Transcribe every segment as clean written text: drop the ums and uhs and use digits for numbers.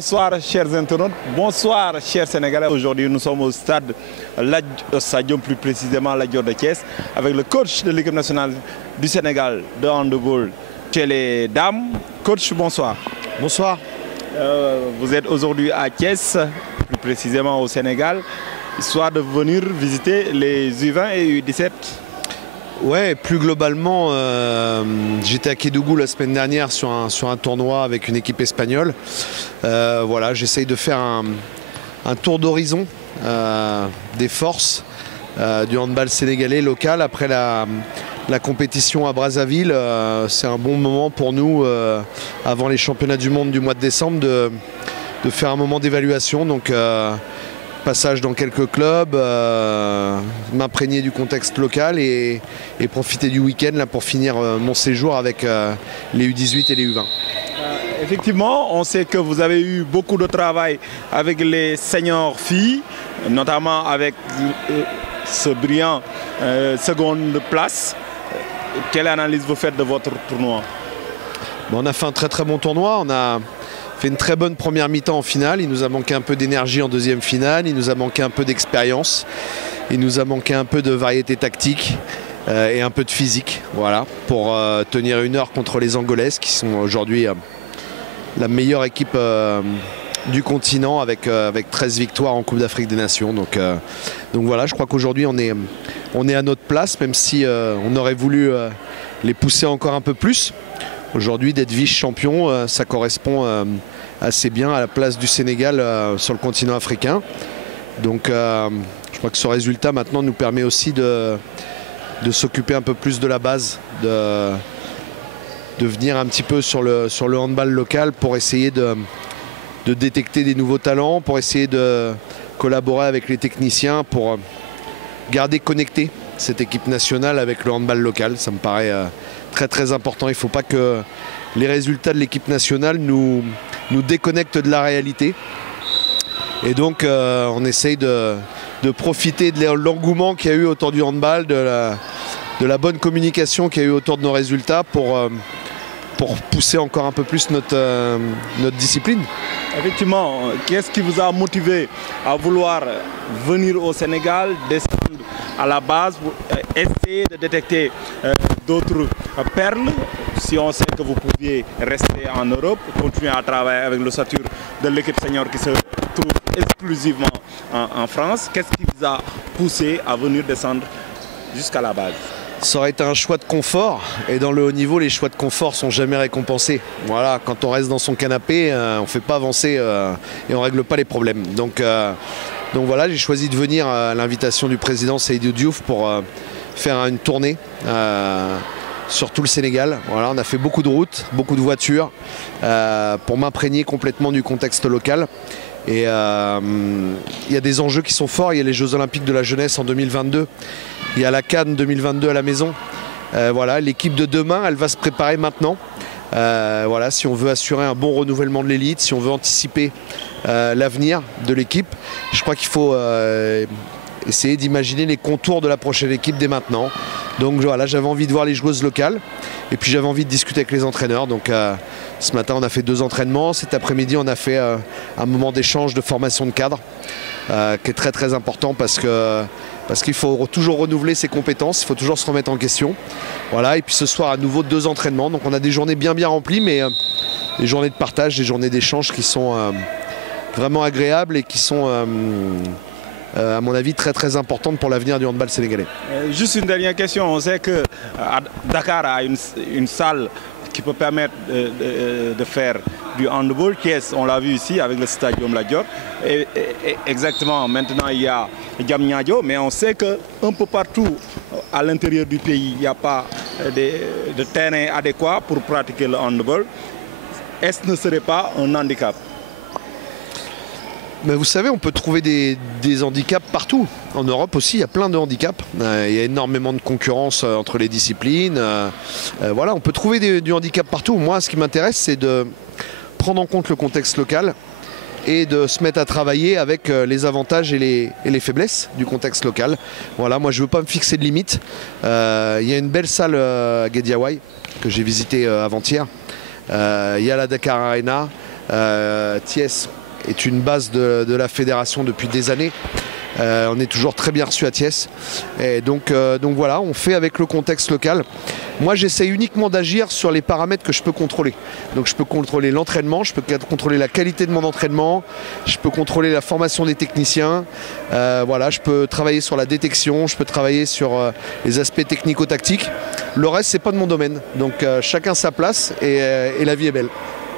Bonsoir chers internautes, bonsoir chers Sénégalais. Aujourd'hui nous sommes au stade Stadium, plus précisément Lat Dior de Thiès, avec le coach de l'équipe nationale du Sénégal de handball chez les dames. Coach, bonsoir. Bonsoir. Vous êtes aujourd'hui à Thiès, plus précisément au Sénégal, histoire de venir visiter les U20 et U17. Ouais, plus globalement, j'étais à Kédougou la semaine dernière sur un tournoi avec une équipe espagnole. Voilà, j'essaye de faire un tour d'horizon des forces du handball sénégalais local après la compétition à Brazzaville. C'est un bon moment pour nous, avant les championnats du monde du mois de décembre, de faire un moment d'évaluation. Donc, passage dans quelques clubs, m'imprégner du contexte local et profiter du week-end là, pour finir mon séjour avec les U18 et les U20. Effectivement, on sait que vous avez eu beaucoup de travail avec les seniors filles, notamment avec ce brillant seconde place. Quelle analyse vous faites de votre tournoi? On a fait un très très bon tournoi. On a fait une très bonne première mi-temps en finale. Il nous a manqué un peu d'énergie en deuxième finale. Il nous a manqué un peu d'expérience. Il nous a manqué un peu de variété tactique et un peu de physique. Voilà, pour tenir une heure contre les Angolaises qui sont aujourd'hui la meilleure équipe du continent avec 13 victoires en Coupe d'Afrique des Nations. Donc voilà, je crois qu'aujourd'hui on est à notre place, même si on aurait voulu les pousser encore un peu plus. Aujourd'hui, d'être vice-champion, ça correspond assez bien à la place du Sénégal sur le continent africain. Donc je crois que ce résultat maintenant nous permet aussi de s'occuper un peu plus de la base, de venir un petit peu sur le handball local pour essayer de détecter des nouveaux talents, pour essayer de collaborer avec les techniciens pour garder connecté cette équipe nationale avec le handball local. Ça me paraît très très important. Il ne faut pas que les résultats de l'équipe nationale nous déconnectent de la réalité. Et donc on essaye de profiter de l'engouement qu'il y a eu autour du handball, de la bonne communication qu'il y a eu autour de nos résultats pour pousser encore un peu plus notre discipline. Effectivement, qu'est-ce qui vous a motivé à vouloir venir au Sénégal, descendre à la base pour essayer de détecter d'autres perles? Si on sait que vous pouviez rester en Europe, continuer à travailler avec l'ossature de l'équipe senior qui se trouve exclusivement en France, qu'est-ce qui vous a poussé à venir descendre jusqu'à la base? Ça aurait été un choix de confort, et dans le haut niveau, les choix de confort sont jamais récompensés. Voilà, quand on reste dans son canapé, on ne fait pas avancer et on ne règle pas les problèmes. Donc voilà, j'ai choisi de venir à l'invitation du président Seydou Diouf pour faire une tournée sur tout le Sénégal. Voilà, on a fait beaucoup de routes, beaucoup de voitures pour m'imprégner complètement du contexte local. Et il y a des enjeux qui sont forts. Il y a les Jeux Olympiques de la jeunesse en 2022. Il y a la CAN 2022 à la maison. Voilà, l'équipe de demain, elle va se préparer maintenant. Voilà, si on veut assurer un bon renouvellement de l'élite, si on veut anticiper l'avenir de l'équipe, je crois qu'il faut essayer d'imaginer les contours de la prochaine équipe dès maintenant. Donc voilà, j'avais envie de voir les joueuses locales et puis j'avais envie de discuter avec les entraîneurs. Donc ce matin, on a fait 2 entraînements. Cet après-midi, on a fait un moment d'échange de formation de cadre qui est très très important parce qu'il faut toujours renouveler ses compétences, il faut toujours se remettre en question. Voilà, et puis ce soir, à nouveau 2 entraînements. Donc on a des journées bien remplies, mais des journées de partage, des journées d'échange qui sont vraiment agréables et qui sont à mon avis très très importante pour l'avenir du handball sénégalais. Juste une dernière question, on sait que Dakar a une salle qui peut permettre de faire du handball. Thiès, on l'a vu ici avec le stadium Lat Dior. Et exactement, maintenant il y a Diamniadio, mais on sait qu'un peu partout à l'intérieur du pays, il n'y a pas de terrain adéquat pour pratiquer le handball. Est-ce que ce ne serait pas un handicap? Mais vous savez, on peut trouver des handicaps partout. En Europe aussi, il y a plein de handicaps. Il y a énormément de concurrence entre les disciplines. Voilà, on peut trouver du handicap partout. Moi, ce qui m'intéresse, c'est de prendre en compte le contexte local et de se mettre à travailler avec les avantages et les faiblesses du contexte local. Voilà, moi, je ne veux pas me fixer de limites. Il y a une belle salle à Guédiawaye que j'ai visitée avant-hier. Il y a la Dakar Arena. Thiès est une base de la fédération depuis des années. On est toujours très bien reçu à Thiès. Et donc voilà, on fait avec le contexte local. Moi, j'essaie uniquement d'agir sur les paramètres que je peux contrôler. Donc je peux contrôler l'entraînement, je peux contrôler la qualité de mon entraînement, je peux contrôler la formation des techniciens. Voilà, je peux travailler sur la détection, je peux travailler sur les aspects technico-tactiques. Le reste, c'est pas de mon domaine. Donc chacun sa place et la vie est belle.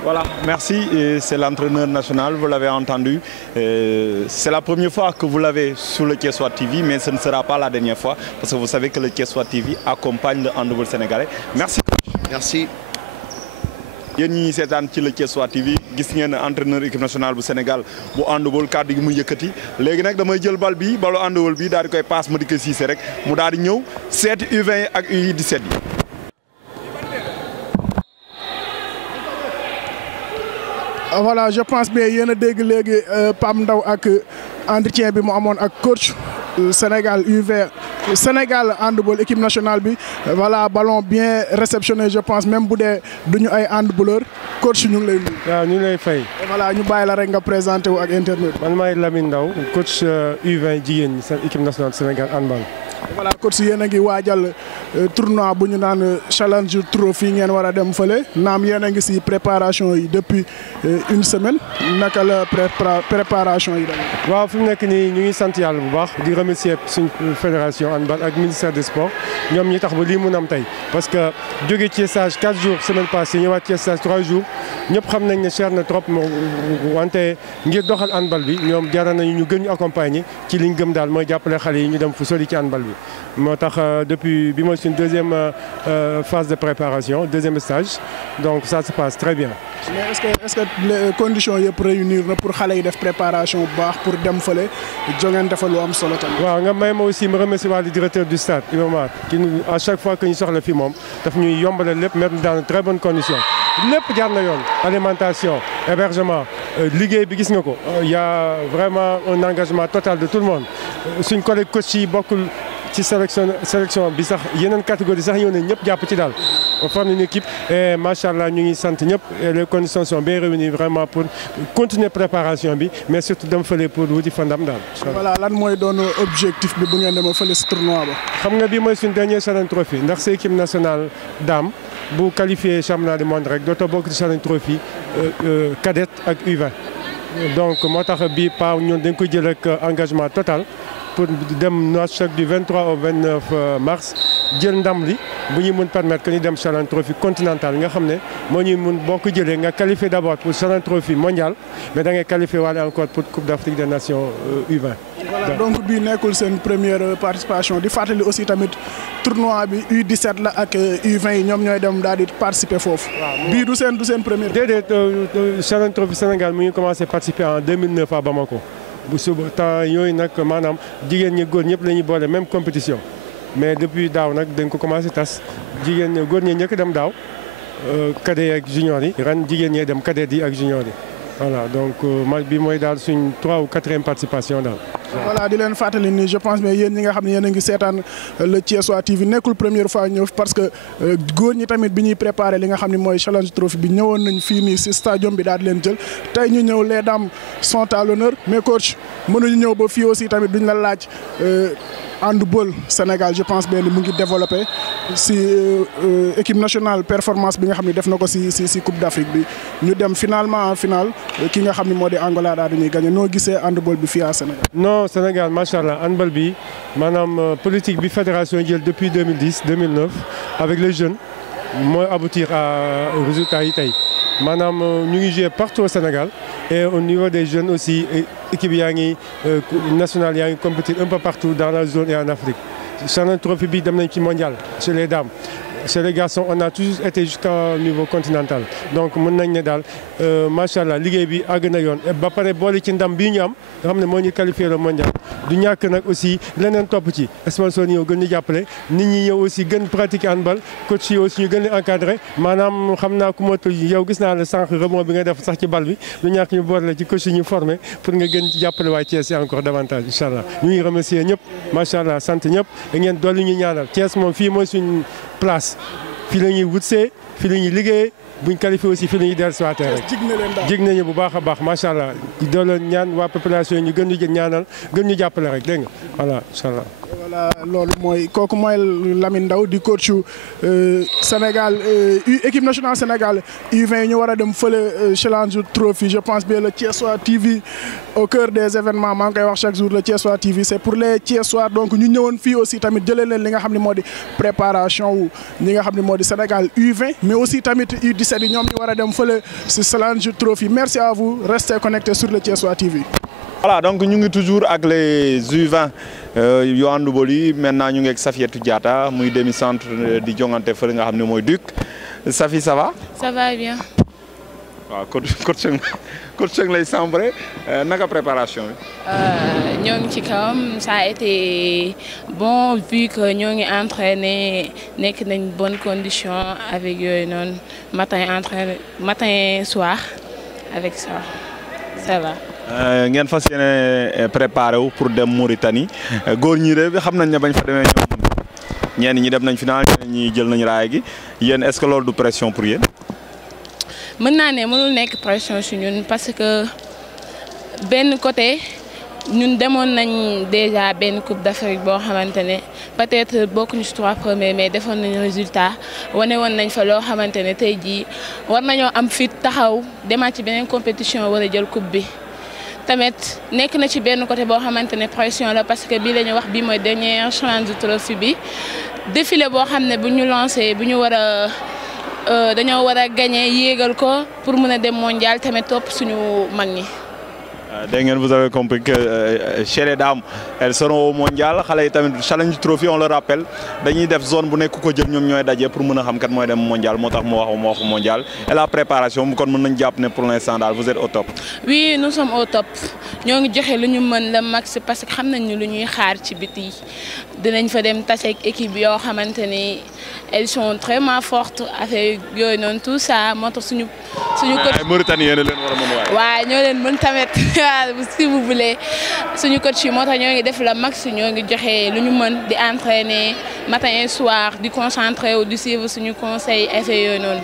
Voilà, merci. C'est l'entraîneur national, vous l'avez entendu. C'est la première fois que vous l'avez sur le Thiessois TV, mais ce ne sera pas la dernière fois, parce que vous savez que le Thiessois TV accompagne le handball sénégalais. Merci. Merci. yéen ñi seetaan ci le Thiessois TV gis ngeen entraîneur équipe nationale bu Sénégal bu handball kàddu gi muy yëkkati léegi nag damay jël bal bi balu handball bi daal di koy paas ma di ko siise rek mu daal di ñëw seeti U20 ak U17 yi. Voilà, je pense bien yéen a dégg léegi Pam Ndaw ak entretien bi mu amoon ak coach Sénégal U20 Sénégal handball équipe nationale bi voilà ballon bien réceptionné je pense même bu dee duñu ay handballeur coach ñu ngi lay nuyu. waaw ñu lay fay. voilà ñu bàyyi la rek nga présenté wu ak internet. man maay Lamine Ndaw coach U20 jigéen ñi seen équipe nationale Sénégal handball. voilà coach yéen a ngi waajal tournoi bu ñu naan challenge trophy ngeen war a dem fële naam yéen a ngi si préparation yi depuis une semaine naka la préparation yi demee. waaw fi mu nekk nii ñu ngi sant yàlla bu baax di remercier suñ fédération handball ak ministère des sports ñoom ñi tax ba lii mun am tey parce que jóge ci stage 4 jours semaine passée ñëwaat ci stage 3 jours ñëpp xam nañ ne cher na trop wante ngir doxal handball bi ñoom jaral nañu ñu gën ñu accompagner ci liñ gëm daal mooy jàppale xale yi ñu dem fu sori ci handball bi. moo tax depuis bi mooy suñ deuxième phase de préparation deuxième stage donc ça se passe très bien. mais est-ce que les conditions yëpp réunir na pour xale yi def préparation bu baax pour dem fële jongante fa lu am solo tamit. waaw nga may ma aussi ma remercier waa le directeur du stade Iba Mar qui à chaque fois que ñu soxla fi moom daf ñuy yombalal lépp mettre dans de très bonnes conditions lépp jaar na yoon alimentation hébergement liggéey bi gis nga ko y a vraiment un engagement total de tout le monde suñ collègue coach yi bokkul. ci sélection bi sax yeneen catégorie sax ñëw nañ ñëpp jàpp ci daal on forme une équipe et macha allah ñu ngi sant ñëpp et les conditions sont bien réunies vraiment pour continuer préparation bi mais surtout dem fële pour wuti fa ndam daal. voilà lan mooy doon objectif bi bu ngeen demee fële si tournoi ba. xam nga bii mooy suñu dernier challenge trophy ndax sa équipe nationale dame bu qualifié championnat du monde rek dootoo bokk ci challenge trophy cadette ak U20 donc moo tax bii pa ñun dañ ko jël ak engagement total. pour dem Nouakchott du 23 au 29 mars jël ndam li bu ñuy mun permettre que ñu dem challenge trophy continental nga xam ne moo ñuy mun boo ko jëlee nga qualifié d'abord pour challenge trophy mondial mais da ngay qualifié waale encore pour Coupe d'Afrique des Nations U20. voilà donc bii nekkul seen première participation di fàttali aussi tamit tournoi bi U17 la ak U20 yi ñoom ñooy dem daal di participer foofu. bii du seen première. déedéet challenge trophy Sénégal mu ngi commencé participer en 2009 à Bamako. bu suba temps yooyu nag maanaam jigéen ñi góor ñëpp la ñuy boole même compétition mais depuis daaw nag dañ ko commencé tas jigéen ñi góor ñi ñëkk dem daaw cadet ak junior yi ren jigéen ñee dem cadet yi ak junior yi voilà donc match bi mooy daal suñ 3 ou 4e participation daal. voilà di leen fàttali ni je pense mais yéen ñi nga xam ne yéen a ngi seetaan le Thiessois TV nekkul première fois ñëw parce que góor ñi tamit bi ñuy préparé li nga xam ne mooy challenge trophy bi ñëwoon nañ fii nii si stadium bi daal di leen jël tey ñu ñëw les dames sont à l'honneur mais coach mënuñu ñëw ba fii aussi tamit duñ la laaj handball Sénégal je pense bien ni mu ngi développé si équipe nationale performance bi nga xam ne def na ko si Coupe d'Afrique bi ñu dem finalement en finale ki nga xam ne moo di Angola daal dañuy gagné noo gisee handball bi fii à Sénégal. non Sénégal macha allah handball bi maanaam politique bi fédération jël depuis 2010 2009 avec les jeunes mooy aboutir à résultats yi tey maanaam ñu ngi jouer partout au Sénégal et au niveau des jeunes aussi équipe yaa ngi nationale yaa ngi compétir un peu partout dans la zone et en Afrique. challenge trophy bi dem nañ ci mondial chez les dames. Chez les garçons on a toujours été jusqu'au niveau continental donc mën nañ ne daal macha allah liggéey bi àgg na yoon ba pare boole ci ndam bii ñu am nga xam ne moo ñu qualifié le mondial du ñàkk nag aussi leneen topp ci sponsor ñëw gën ñu jàppale nit ñi ñëw aussi gën pratiquer handball coach yi aussi ñu gën leen encadré maanaam xam naa ku motul yow gis naa la sànq rebond bi nga def sax ci bal bi du ñàkk ñu boole la ci coach yi ñu formé pour nga gën ci jàppale waa Thiès yi encore davantage incha allah ñu ngi remercier ñëpp macha allah sant ñëpp da ngeen dolli ñu ñaanal Thiès moom fii mooy suñ place fii la ñuy wutsee fii la ñuy liggéey buñ qualifié aussi fii la ñuy dellusiwaatee rek. jig nañu bu baax a baax macha allah doole ñaan waa population yi ñu gën ñu ñaanal gën ñu jàppale rek dégg nga voilà incha allah. voilà loolu mooy kooku mooy Lamine Ndao di coach Sénégal équipe nationale Sénégal U20 ñu war a dem fële Challenge Trophy je pense bien le Thiessois TV au cœur des événements maa ngi koy wax chaque jour le Thiessois TV c'est pour les Thiessois donc ñu ñëwoon fii aussi tamit jëlee leen li nga xam ne moo di préparation wu ñi nga xam ne moo di Sénégal U20 mais aussi tamit U17 yi ñoom ñu war a dem fële si Challenge Trophy merci à vous restez connectés sur le Thiessois TV. Voilà, donc nous sommes toujours avec les U20 yu handball yi maintenant ñu ngi ak Safiatou Diatta muy demi centre di jongante fële nga xam ne mooy Duc Safi ça va. Ça va bien. waaw coach lay chambré naka préparation bi. ñoo ngi ci kawam ça a été bon vu que ñoo ngi entraîné nekk nañ bonne condition avec yooyu noonu matin soir avec ça va. ngeen fas yéene préparé wu pour dem Mauritanie góor ñi de xam nañ ne bañ fa demee ñoom ñenn ñi dem nañ final ñenn ñi jël nañ raay gi yéen est-ce que loolu du pression pour yéen. mën naa ne mënul nekk pression si ñun parce que benn côté ñun demoon nañ déjà benn coupe d'Afrique boo xamante ne peut-être bokkuñu si 3 premiers mais defoon nañ résultat wane woon nañ fa loo xamante ne tey jii war nañoo am fit taxaw demaat ci beneen compétition war a jël coupe bi. tamit nekk na ci benn côté boo xamante ne pression la parce que bii la ñu wax bii mooy dernière Challenge Trophy bi défilé boo xam ne bu ñu lancé bu ñu war a dañoo war a gagné yéegal ko pour mën a dem mondial tamit topp suñu mag ñi. dégg ngeen vous avez compris que chez les dames elles seront au mondial xale yi tamit Challenge Trophy on le rappelle dañuy def zone bu nekk ko jël ñoom ñooy daje pour mën a xam kat mooy dem mondial moo tax mu waxu mondial et la préparation kon mën nañ jàpp ne pour l'instant daal vous êtes au top. oui nous sommes au top ñoo ngi joxe lu ñu mën le max parce que xam nañ ni lu ñuy xaar ci biti dinañ fa dem tase ak équipe yoo xamante ni elles sont vraiment fortes affaire yooyu noonu tout ça moo tax suñu coach Mauritanie yéen a leen war a mën waaw ñoo leen mën tamit si vous voulez suñu coach yi moo tax ñoo ngi def la max ñoo ngi joxe lu ñu mën di entraîner matin et soir di concentrer wu di suivre suñu conseil effet yooyu noonu.